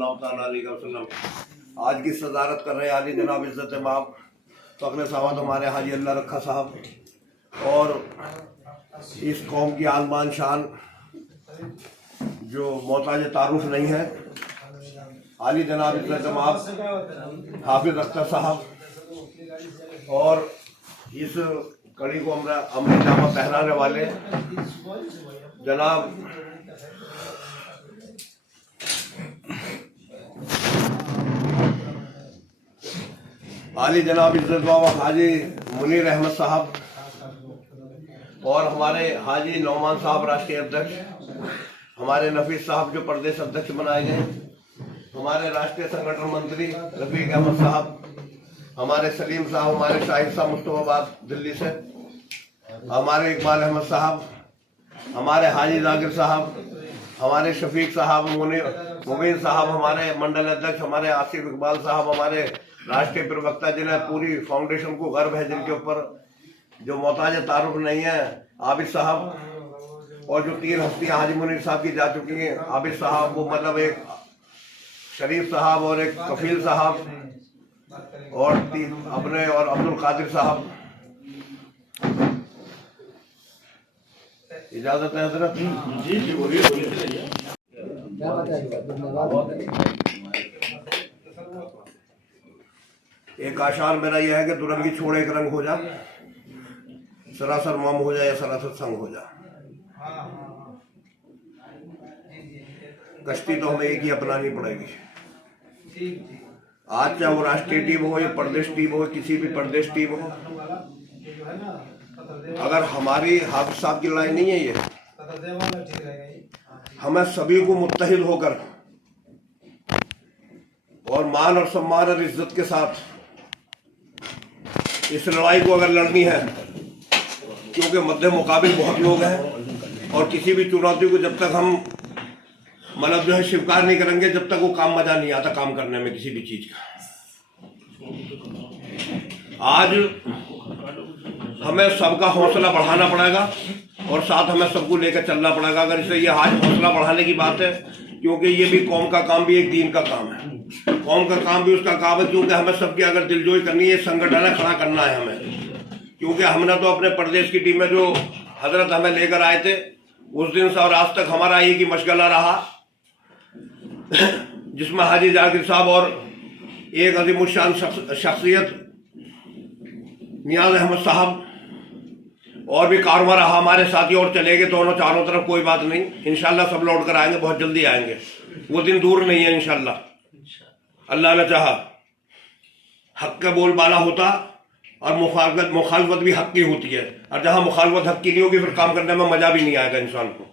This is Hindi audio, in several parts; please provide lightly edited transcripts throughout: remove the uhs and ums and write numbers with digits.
सल्लल्लाहु ताला अलैहि वसल्लम आज की सदारत कर रहे आली जनाब इज़्ज़त माब फ़ख्र सावत हमारे हाजी अल्लाह रखा साहब और इस कौम की आलमान शान जो मोहताज तारुफ नहीं है आली जनाब इज़्ज़त माब हाफिज अख्तर साहब और इस कड़ी को अमली जामा पहनाने वाले जनाब आली जनाब इज़्ज़त बाबा हाजी मुनीर अहमद साहब और हमारे हाजी नौमान साहब राष्ट्रीय अध्यक्ष, हमारे नफीस साहब जो प्रदेश अध्यक्ष बनाए गए, हमारे राष्ट्रीय संगठन मंत्री रफीक अहमद साहब, हमारे सलीम साहब, हमारे शाहिद साहब मुस्तफाबाद दिल्ली से, हमारे इकबाल अहमद साहब, हमारे हाजी जाकिर साहब, हमारे शफीक साहब, मुबीन साहब, हमारे मंडल अध्यक्ष, हमारे आसिफ इकबाल साहब, हमारे राष्ट्रीय प्रवक्ता जिन्हें पूरी फाउंडेशन को गर्व है, जिनके ऊपर जो मोहताज तारुफ नहीं है, आबिद साहब, और जो 3 हस्तियाँ हाजी मुनीर साहब की जा चुकी हैं, आबिद साहब वो मतलब एक शरीफ साहब और एक कफील साहब और 3 अपने और अब्दुल कादिर साहब। इजाजत है हजरत? जी जी बोलिए। एक आशार मेरा यह है कि दुरंगी छोड़ एक रंग हो जा, सरासर मम हो जाए या सरासर संग हो जा। कश्ती तो हमें एक ही अपनानी पड़ेगी। आज चाहे वो राष्ट्रीय टीम हो या प्रदेश टीम हो, किसी भी प्रदेश टीम हो, अगर हमारी हाफिज साहब की लड़ाई नहीं है ये, हमें सभी को मुत्तहिद होकर और मान और सम्मान और इज्जत के साथ इस लड़ाई को अगर लड़नी है, क्योंकि मध्य मुकाबिल बहुत लोग हैं और किसी भी चुनौती को जब तक हम मतलब जो है स्वीकार नहीं करेंगे, जब तक वो काम मजा नहीं आता काम करने में किसी भी चीज का। आज हमें सबका हौसला बढ़ाना पड़ेगा और साथ हमें सबको लेकर चलना पड़ेगा। अगर इसे ये आज हौसला बढ़ाने की बात है, क्योंकि ये भी कौम का काम भी एक दीन का काम है, कौम का काम भी उसका काम है, क्योंकि हमें सबकी अगर दिलजोई करनी है, संगठन खड़ा करना है हमें। क्योंकि हमने तो अपने प्रदेश की टीम में जो हजरत हमें लेकर आए थे, उस दिन से और आज तक हमारा एक ही मशगला रहा, जिसमें हाजी जाकिर साहब और एक अजीमुशान शख्सियत नियाज अहमद साहब और भी कारवा रहा हमारे साथी, और चले गए दोनों चारों तरफ, कोई बात नहीं, इंशाल्लाह सब लौट कर आएंगे, बहुत जल्दी आएंगे, वो दिन दूर नहीं है इंशाल्लाह। अल्लाह ने चाहा हक का बोलबाला होता और मुखालफत भी हक की होती है, और जहां मुखालफत हक की नहीं होगी फिर काम करने में मजा भी नहीं आएगा इंसान को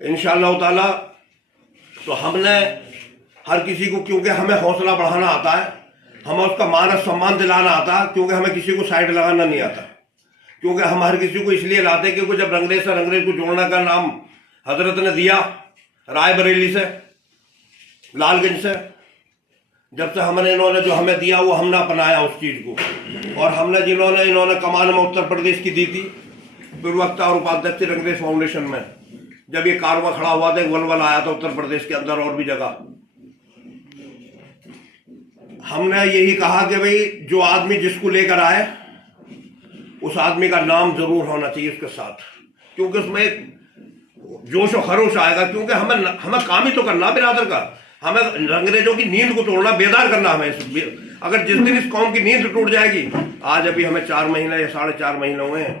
इंशाअल्लाह ताला। तो हमने हर किसी को, क्योंकि हमें हौसला बढ़ाना आता है, हमें उसका मान और सम्मान दिलाना आता है, क्योंकि हमें किसी को साइड लगाना नहीं आता, क्योंकि हम हर किसी को इसलिए लाते हैं क्योंकि जब रंगरेज से रंगरेज को जोड़ने का नाम हजरत ने दिया रायबरेली से, लालगंज से, जब से हमने इन्होंने जो हमें दिया वो हमने अपनाया उस चीज को, और हमने जिन्होंने इन्होंने कमान में उत्तर प्रदेश की दी थी, प्रवक्ता और उपाध्यक्ष रंगरेज फाउंडेशन में, जब ये कारवा खड़ा हुआ था, एक वलवल आया था उत्तर प्रदेश के अंदर और भी जगह, हमने यही कहा कि भाई जो आदमी जिसको लेकर आए उस आदमी का नाम जरूर होना चाहिए उसके साथ, क्योंकि उसमें एक जोश और खरोश आएगा, क्योंकि हमें काम ही तो करना बिरादर का, हमें रंगरेजों की नींद को तोड़ना, बेदार करना हमें। अगर जिस दिन इस कौम की नींद टूट जाएगी, आज अभी हमें 4 महीने या 4.5 महीने हुए हैं,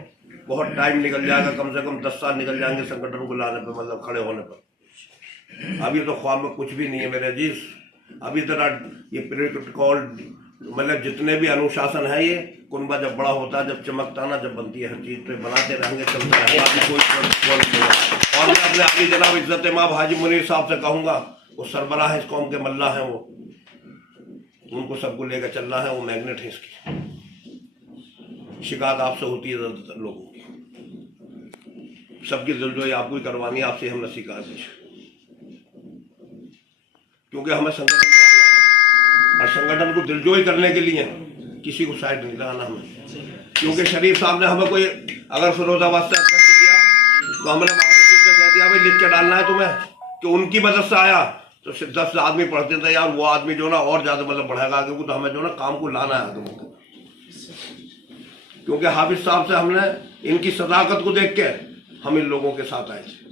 बहुत टाइम निकल जाएगा, कम से कम 10 साल निकल जाएंगे संगठन को लाने पर, मतलब खड़े होने पर। अभी तो ख्वाब में कुछ भी नहीं है मेरे अजीज, अभी तरह ये प्रोटोकॉल मतलब जितने भी अनुशासन है, ये कुनबा जब बड़ा होता है, जब चमकता ना, जब बनती है हर चीज, तो बनाते रहेंगे, चलते रहेंगे, अभी कोई प्रोटोकॉल नहीं है। और मैं अपने आगे जनाब इज्जत माब हाजी मुनीर साहब से कहूँगा, वो सरबराह है इस कौम के, मल्ला हैं वो, उनको सबको लेकर चलना है, वो मैग्नेट है इसकी। शिकायत आपसे होती है ज्यादातर लोगों की, सबकी दिलजोई आपको ही करवानी है, आपसे हमने शिकायत है, क्योंकि हमें संगठन बनाना है, और संगठन को दिलजोई करने के लिए किसी को साइड नहीं लगाना हमें। क्योंकि शरीफ साहब ने हमें कोई अगर फिरोजाबाद से अध्यक्ष किया, तो हमने महासचिव से कह दिया भाई लिख के डालना है तुम्हें कि उनकी मदद से आया, तो 10 आदमी पढ़ते थे यार, वो आदमी जो ना और ज्यादा मतलब बढ़ेगा आगे को, तो हमें जो ना काम को लाना है आगे को। क्योंकि हाफिज साहब से हमने इनकी सदाकत को देख के हम इन लोगों के साथ आए थे।